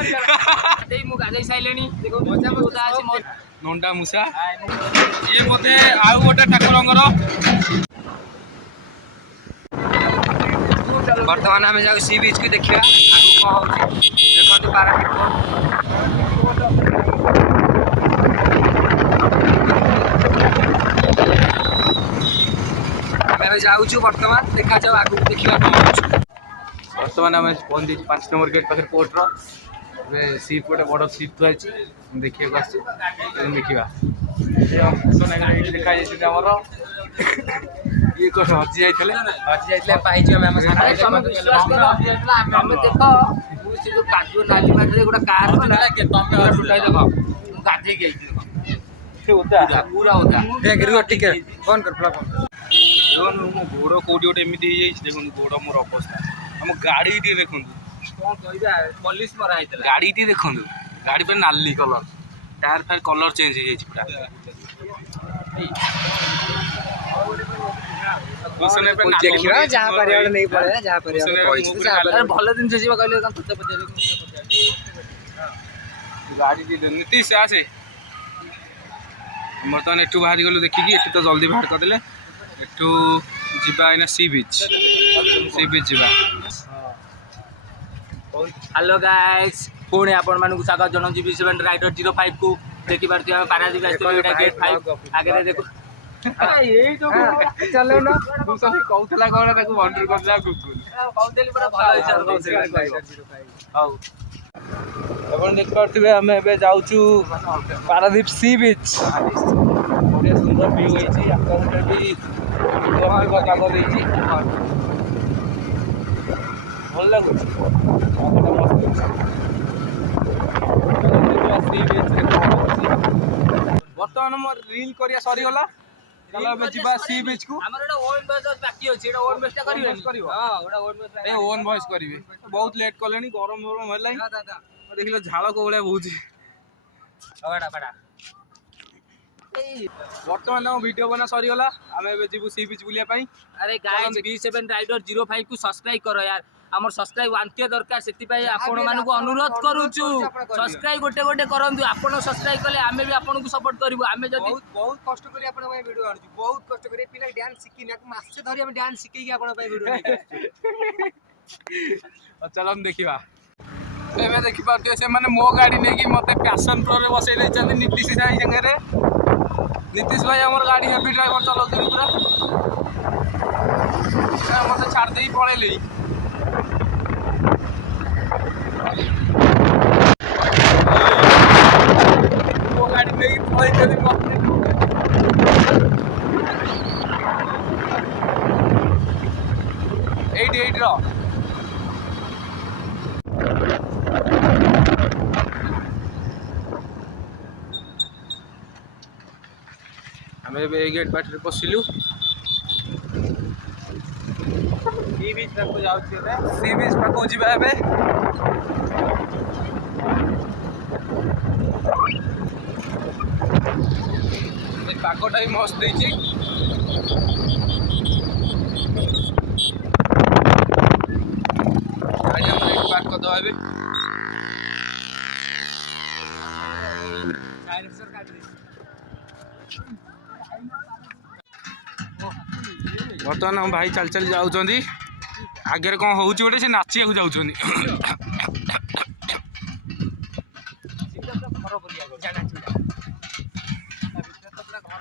गाधई सारे नंडा मूसा ये मते आउ गोटे ठाकुरंगर बर्तमान आम जाऊ सी बीच को देखा आगे कौन देखते पारादीप आम जाऊँ बर्तमान देखा जाऊ आगे देखा बर्तमान आम पहुंची 5 नंबर गेट पाखे पोर्टर सीट गोटे बड़ सीट थुआई देखा देखा देखा ये कौन हजी जाते पाई देख काजू नाली माटे गोटे कार टुटाई देख गाधे पूरा ओदा टिके फोन कर मो गोड़ कौटी गोटे एमती देखो गोड़ मोर अवस्था आम गाड़ी टी देखो कौन कह पॉलिश मरा गाड़ी टी देखो गाड़ी पे नाली colour tyre fire colour change हो पूरा भल जिन गाड़ी नीतीश आसे बर्तमान एठू बाहर गलु देखिकी एठू तो जल्दी बाहर करदे एठू जीवा एना सी बीच जीवा हेलो गाइस पुणी आपण मानकु स्वागत जनाऊँ B7 राइडर 05 को देखि पारती पारादीप गेट 5 आगे देखो चलो ना कहला कौन बंडर करला गुगुल कहतेली पूरा भल अपन देख पार्थिबे हमें एबे जाउछु पारादीप सी बीच बड़े सुंदर व्यू होइछि आकाश में भी कागज देइछि भल लागुछि आकाटा मस्त सी बीच बर्तमान मोर रील करिया सरी गला चलो अब जीवा सी बीच को हमर एटा ओन वॉइस बाकी अछि एटा ओन वॉइस करिवे हां ओटा ओन वॉइस ए ओन वॉइस करिवे बहुत लेट करलेनी गरम गरम होला देखिलो झाल को बळे बहुछि बड़ा बड़ा वर्तमान हम वीडियो बना सरी गला हमें एबे जीवु सी बीच बुलिया पई अरे गाइस B7 राइडर 05 को सब्सक्राइब करो यार हमर सब्सक्राइब वांतिय दरकार सेति पई आपण मानकु अनुरोध करूछु सब्सक्राइब गोटे गोटे करंतु आपण सब्सक्राइब कले हमें भी आपण को सपोर्ट करबो हमें जदी बहुत कष्ट करी आपण पई वीडियो आनु बहुत कष्ट करी पिला डांस सिखिना मासे धरि हम डांस सिखै कि आपण पई वीडियो चलो हम देखिबा एमे देखि पारते से माने मो गाड़ी नै कि मते पैशन प्रो रे बसै नै चंदी नीतीश भाई संगे रे नीतीश भाई हमर गाड़ी हेवी ड्राइवर चलाउछ पूरा मते छाड़ देई पळेली मो गाड़ी नै पळै चली मते एट रो हमें गेट बाटे पशिलु सी बीच पाको जाउछि एबे सी बीच पाको जिबा एबे पाकोटा भी मस्त देछि गाड़ी हम एक पार्क कर दो एबे साइलेंसर काट दे बर्तमान हम भाई चल चल जाऊँगी आगे कौन हो गोटे से नाचिया जाऊँगी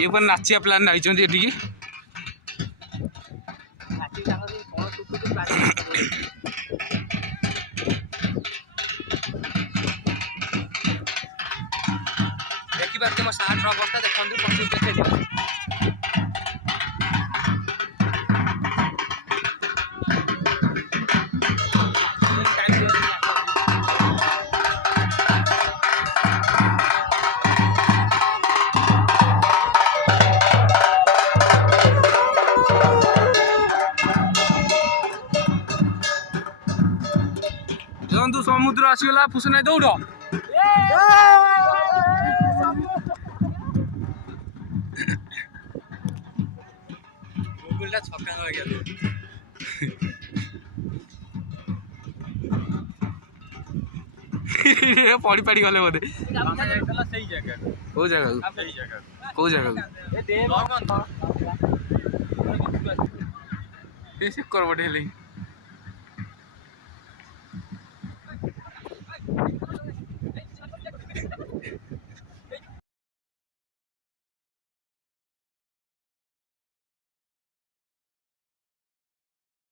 ये पर नाचिया प्लान नहीं एटिकी देखी पार्थे मो सार्ट अवस्था देखते देखा समुद्र आसीगला फुसना दौड़ गुगुलटा छक्का हो गया पड़ी पड़ी गले बोधे ସେଇ ଜାଗା कौ जगह ସେଇ ଜାଗା कौ जगह से कर बड़े ले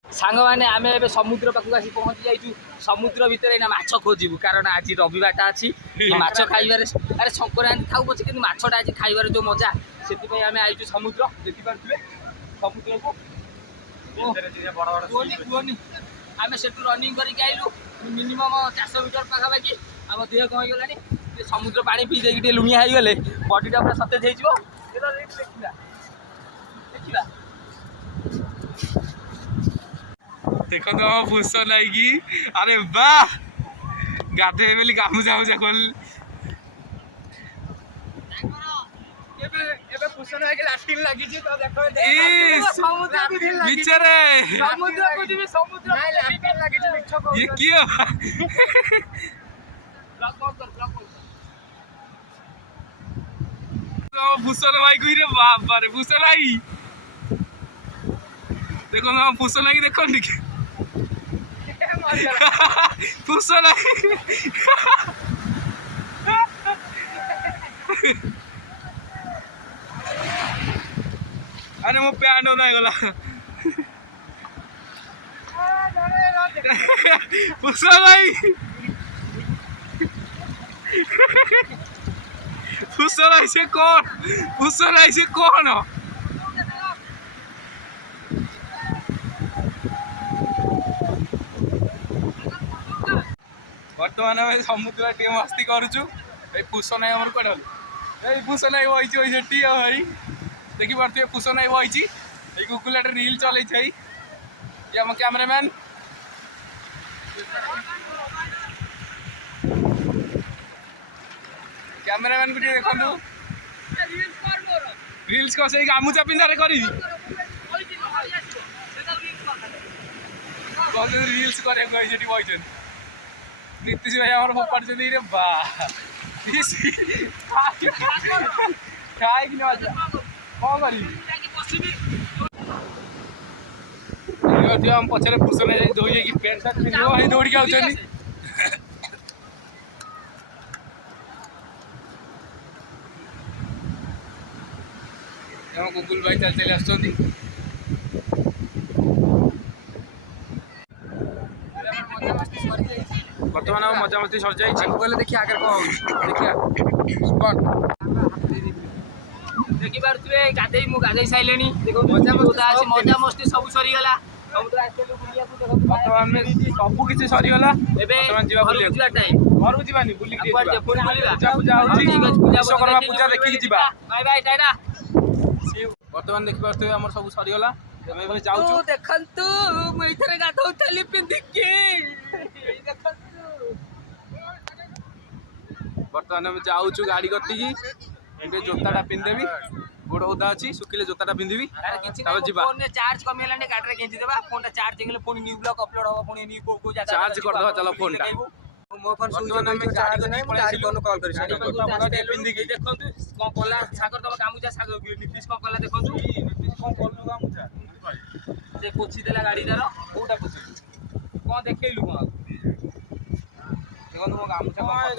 ସାଙ୍ଗମାନେ ଆମେ ଏବେ ସମୁଦ୍ର ପାଖକୁ ଆସି ପହଞ୍ଚି ଯାଇଛୁ। ସମୁଦ୍ର ଭିତରେ ଏଇନା ମାଛ ଖୋଜିବୁ କାରଣ ଆଜି ରବିବାରଟା ଅଛି। ମାଛ ଖାଇବାରେ ଆରେ ସଂକ୍ରାନ୍ତି ଥାଉ ପଛେ କିନ୍ତୁ ମାଛଟା ଆଜି ଖାଇବାରେ ଯୋଉ ମଜା ସେଥିପାଇଁ ଆମେ ଆଇଛୁ ସମୁଦ୍ର। ଦେଖିପାରୁଥିବେ ସମୁଦ୍ରକୁ କୁହନି ଆମେ ସେଠୁ ରନିଂ କରିକି ଆଇଲୁ ମିନିମମ୍ 400 ମିଟର ପାଖାପାଖି। ଆମ ଦେହ କଣ ହେଇଗଲାଣି ସମୁଦ୍ର ପାଣି ପିଇ ଦେଇକି ଟିକେ ଲୁଣିଆ ହେଇଗଲେ ବଡିଟା ପୁରା ସତେଜ ହେଇଯିବ। ଦେଖିବା ଦେଖିବା देखो तो भूष नहीं कि अरे वाह गाधे बोली गामुछा मुछा खोल बिचरे ये किया भूषण भाई को रे बाप रे भूषण भाई देखो ना भूषण भाई देखो निके भूषण भाई अरे मो पैंट होना गला भूषण भाई भूषण भाई से कौन भूषण भाई से कौन बर्तमान आम समुद्र टे मस्ती करुचु पूषण भाई आम कौन पूषण भाई वही टी भाई देखी पारे पूषण भाई वही गुगुलाटे रिल चल आम कैमरामैन कैमरामैन को देखु रिल्स कौन से गामुचा पिंधारे करी रिल्स करे बही नीतीश भाई आम फोपाड़ी रे बा खाई कौन कर पचारे भूषण दौड़ी पैंट सार्ट पिंध दौड़ी आम गुगुल भाई चल चली आस बर्तमान मजा मस्ती सर जाए देखिए आगे कौन देखिए देखी पारे गाधे मु गाधे सारे मजा मस्ती सब सरीगला बर्तमान सब किसी सरीगला घर जावानी विश्वकर्मा पूजा देखिए बर्तमान देखी पारे आम सब सरीगला जाऊँ देखंतु मु इथरे गाधौथली पिंधिकी बर्तमान आम जाऊँ गाड़ी कति जोताटा पिंधेबी गोड़ ओदा अच्छी सुखिले जोताटा पिंधि चार्ज कमेला गाड़ी में गेंजी देबा फोन चार्ज हेले फोन न्यू ब्लॉक अपलोड हो फोन न्यू को चार्ज कर दवा चलो फोन टा मो फोन सुन में चार्ज नहीं मु गाड़ी फोन कॉल करी पिंधि के देखंतु कोन कोला सागर तम गामुजा सागर नीतीश कोन कोला देखंतु नीतीश कोन कोलु गामुजा से पोछि देला गाड़ी दार कोटा पोछि कोन देखैलु कोन देखंतु मो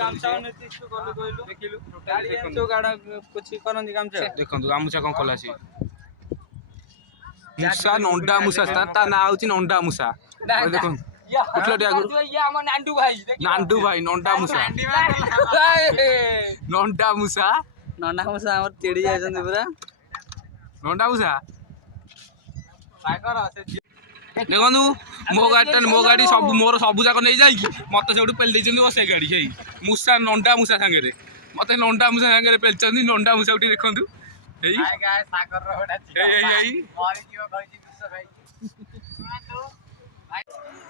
गामुजा नीतीश को कोलु कहलु देखिलु गाड़ी तो गाडा पोछि करंदी गामुजा देखंतु गामुजा कोन कोला सी मुसा नंडा मुसा ता ना होची नंडा मुसा देखंतु उठलो टे आगु ये हम नांडू भाई नंडा मुसा नंडा मुसा हमर तेड़ी जायछन पूरा नंडा मुसा देखु मो गाड़ी सब मोर सब जाक नहीं जाए मत से पेल बस गाड़ी है मूसा नंडा मूसा सांगे मत नंडा मूसा सांगे पेलचंदी नंडा मूसा देखु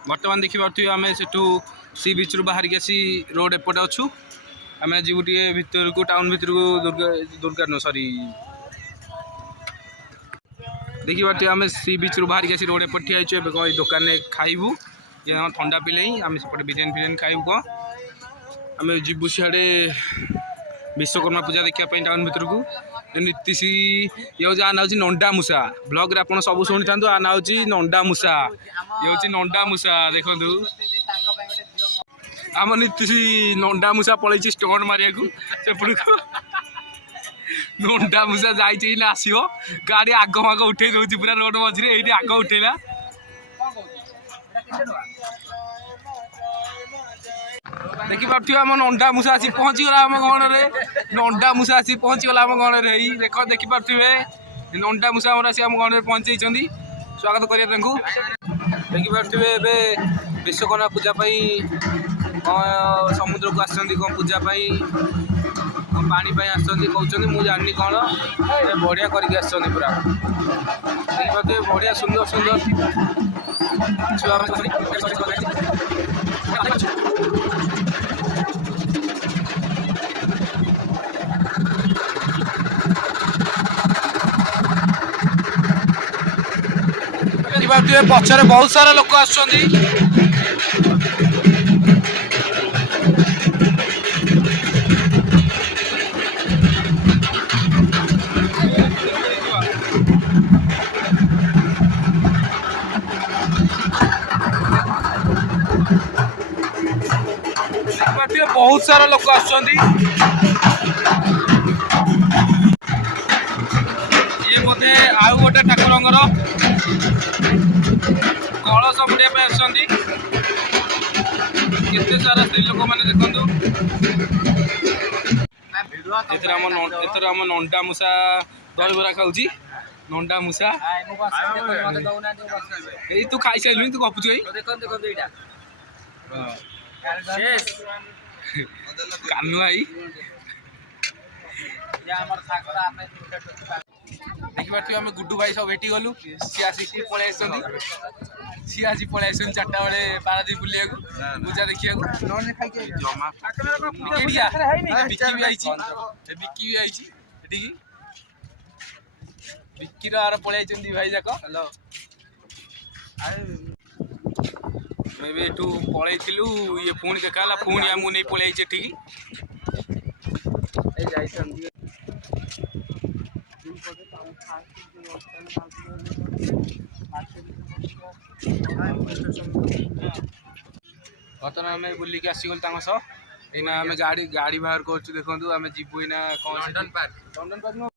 बर्तमान देखिए आम से सी बीच रू बाहर की आसी रोड एपटे अच्छु आम जीव टे भितर को टाउन भितर को दुर्गा नो सॉरी देखिए आम सी बीच रू बाहर की आसी रोड एपटे ठिया दुकान में खाइबू ये ठंडा पिले आम सेपटे बिरियानी फिरियानी खाइबू कौन आम जीवु सियाड़े विश्वकर्मा पूजा देखा टाउन भर को नीतीश ये हूँ ना हूँ नंडा मूसा ब्लॉग रे आप सब शुणी था आ ना हूँ नंडा मूसा ये हूँ नंडा मूसा देखु आम नीतीश नंडा मूसा पलैची स्टंट मारिया को नंडा मूसा जाइए आसो गाड़ी आग माग उठे दौर पूरा रोड मझे ये आग उठेला देखी पार्थिव आम नंडा मूसा आसी पहुँचीगला आम गण में नंडा मूसा आसी पहुँचीगला आम गण में देख देखी पार्थिवे नंडा मूसा आम आसी आम गण में पहुँचे स्वागत करिए देखी पार्थिवे ए विश्वकर्मा पूजा समुद्र को आसुँच कौन पूजा पानी आसुँच कहते मुझे जानी कौन बढ़िया करके आस पूरा देखी पार्थिवे बढ़िया सुंदर सुंदर छुआ पछरे बहुत सारा लोक आसुँच बहुत सारा लोक आसुँच ये बोधे आउ गोटे ठाकुरंगर कलश बुड़िया आसुँच केते सारा स्त्री लोक मैंने देखु एम नंडा मूसा दहीबरा खाऊँ नंडा मूसा तू खाई सारे तू गपुच कानू आई देखी पार्थिव आम गुड्डू भाई सब भेटी गलु सी आसिक पलि सी आसी पलि चार्टा बेले पारादीप बुलिया पूजा देखिए विक्की आर पलि भाई जाक एठू पलू ये पुणी देखा पुणी आमको नहीं पलि ठीक बर्तमान आम बुलिक आसीगल सह आम गाड़ी बाहर कर देखो आम जीवु कौन लंडन पार्क